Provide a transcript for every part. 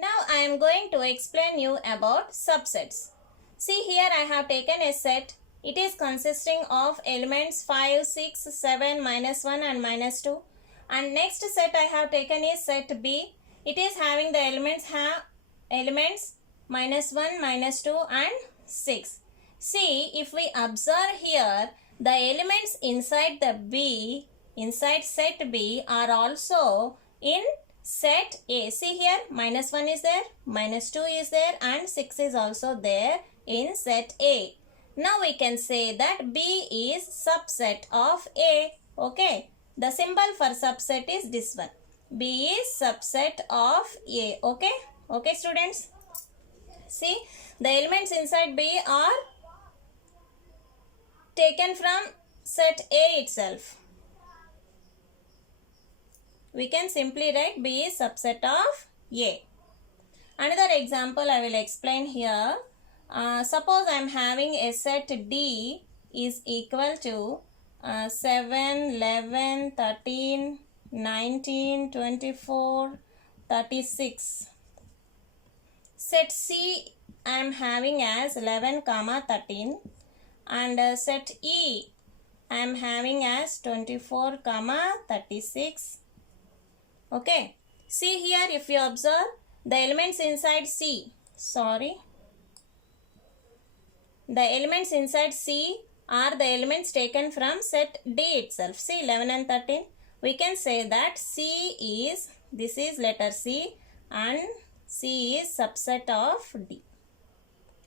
Now I am going to explain you about subsets. See here I have taken a set. It is consisting of elements 5, 6, 7, minus 1 and minus 2. And next set I have taken is set B. It is having the elements minus 1, minus 2 and 6. See, if we observe here, the elements inside set B are also in set A. See here, minus 1 is there, minus 2 is there and 6 is also there in set A. Now we can say that B is subset of A. Okay, the symbol for subset is this one. B is subset of A. Okay students. See, the elements inside B are taken from set A itself. We can simply write B is subset of A. Another example I will explain here. Suppose I am having a set D is equal to 7, 11, 13, 19, 24, 36. Set C I am having as 11, 13 and set E I am having as 24, 36. Okay. See here, if you observe the elements inside C. The elements inside C are the elements taken from set D itself. See 11 and 13. We can say that this is letter C and C is subset of D.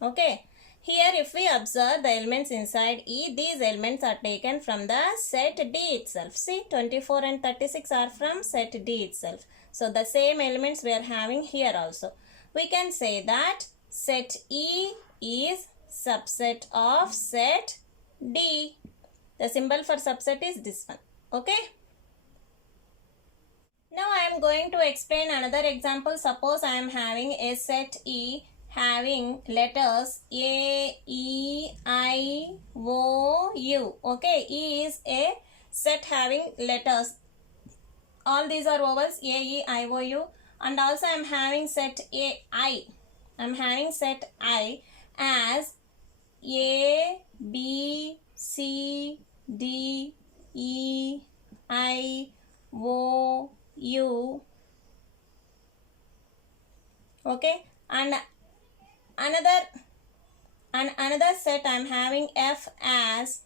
Okay. Here if we observe the elements inside E, these elements are taken from the set D itself. See 24 and 36 are from set D itself. So the same elements we are having here also. We can say that set E is subset of set D. The symbol for subset is this one. Okay. Now I am going to explain another example. Suppose I am having a set E having letters A, E, I, O, U. Okay, E is a set having letters. All these are vowels A, E, I, O, U. And also I am having set I. I am having set I as A, B, C, D, E, I, O, U. Okay, and another set I am having F as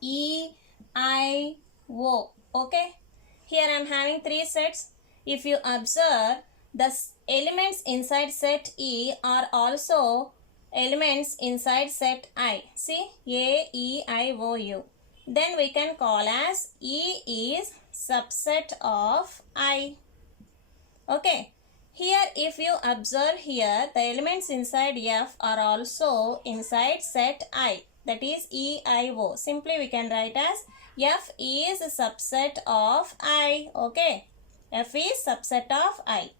E, I, O. Okay, here I am having three sets. If you observe, the elements inside set E are also elements inside set I. See, A, E, I, O, U. Then we can call as E is subset of I. Okay. Here if you observe here, the elements inside F are also inside set I. That is E, I, O. Simply we can write as F is a subset of I. Okay. F is subset of I.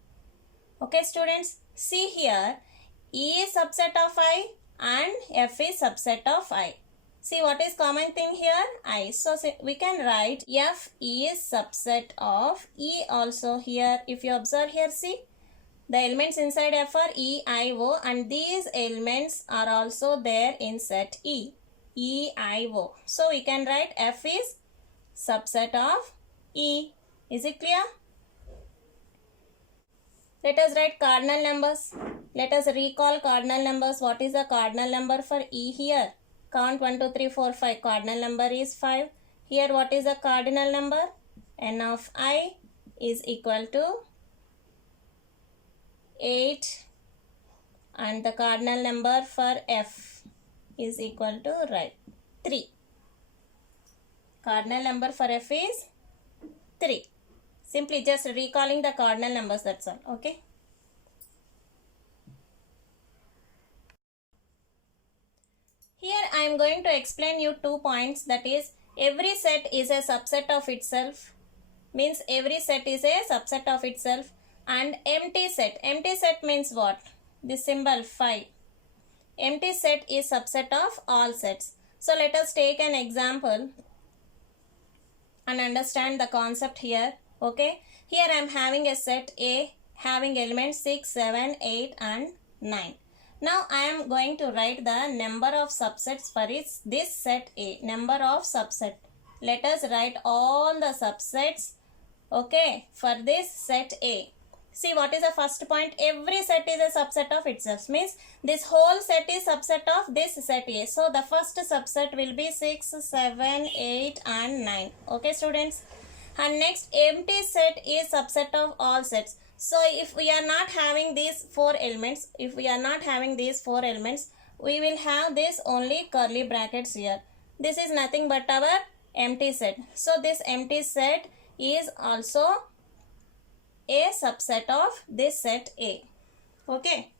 Okay students. See here. E is subset of I and F is subset of I. See what is common thing here? I. So we can write F is subset of E also here. If you observe here, see. The elements inside F are E, I, O and these elements are also there in set E. E, I, O. So we can write F is subset of E. Is it clear? Let us write cardinal numbers. Let us recall cardinal numbers. What is the cardinal number for E here? Count 1, 2, 3, 4, 5. Cardinal number is 5. Here what is the cardinal number? N of I is equal to 8 and the cardinal number for F is equal to 3. Cardinal number for F is 3. Simply just recalling the cardinal numbers, that's all. Okay. Here I am going to explain you 2 points, that is every set is a subset of itself. Means every set is a subset of itself. And empty set. Empty set means what? This symbol phi. Empty set is subset of all sets. So let us take an example and understand the concept here. Okay. Here I am having a set A having elements 6, 7, 8 and 9. Now I am going to write the number of subsets for this set A. Number of subset. Let us write all the subsets, okay, for this set A. See, what is the first point? Every set is a subset of itself. Means this whole set is subset of this set A. So the first subset will be 6, 7, 8 and 9. Okay, students. And next, empty set is subset of all sets. So if we are not having these four elements, we will have this only curly brackets here. This is nothing but our empty set. So this empty set is also a subset of this set A. Okay.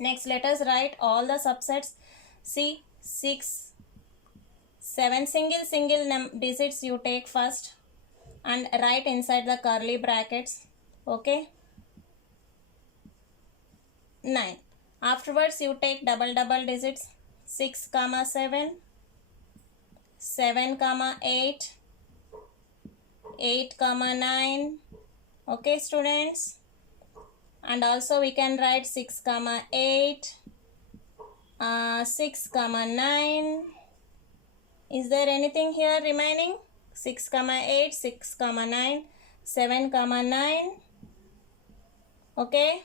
Next, let us write all the subsets. See, 6, 7 single digits you take first and write inside the curly brackets. Okay. 9. Afterwards you take double digits. 6, 7, 7, 8, 8, 9. Okay, students. And also we can write 6, 8, 6, 9. Is there anything here remaining? 6, 8, 6, 9, 7, 9. Okay.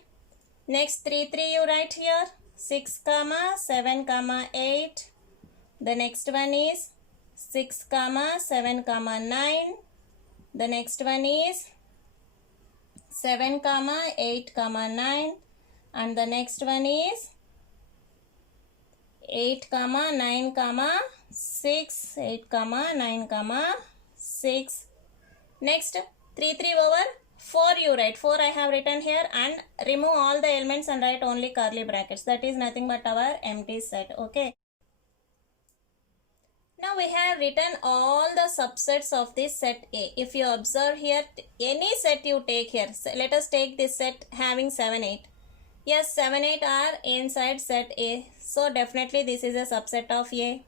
Next 3 you write here. 6, 7, 8. The next one is 6, 7, 9. The next one is 7, 8, 9. And the next one is 8, 9, 6. 8, 9, 6. Next 3 over. 4 you write. 4 I have written here, and remove all the elements and write only curly brackets. That is nothing but our empty set. Okay. Now we have written all the subsets of this set A. If you observe here, any set you take here. So let us take this set having 7, 8. Yes, 7, 8 are inside set A. So definitely this is a subset of A.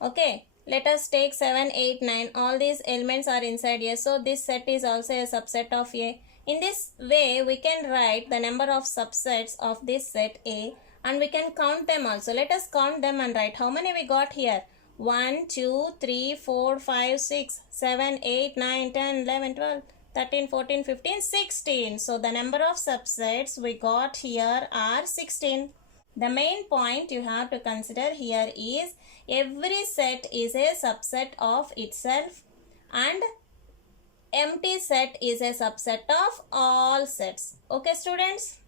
Okay. Let us take 7, 8, 9. All these elements are inside here. So this set is also a subset of A. In this way, we can write the number of subsets of this set A, and we can count them also. Let us count them and write how many we got here. 1, 2, 3, 4, 5, 6, 7, 8, 9, 10, 11, 12, 13, 14, 15, 16. So the number of subsets we got here are 16. The main point you have to consider here is every set is a subset of itself and empty set is a subset of all sets. Okay, students?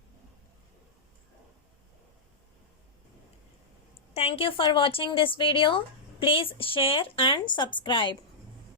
Thank you for watching this video. Please share and subscribe.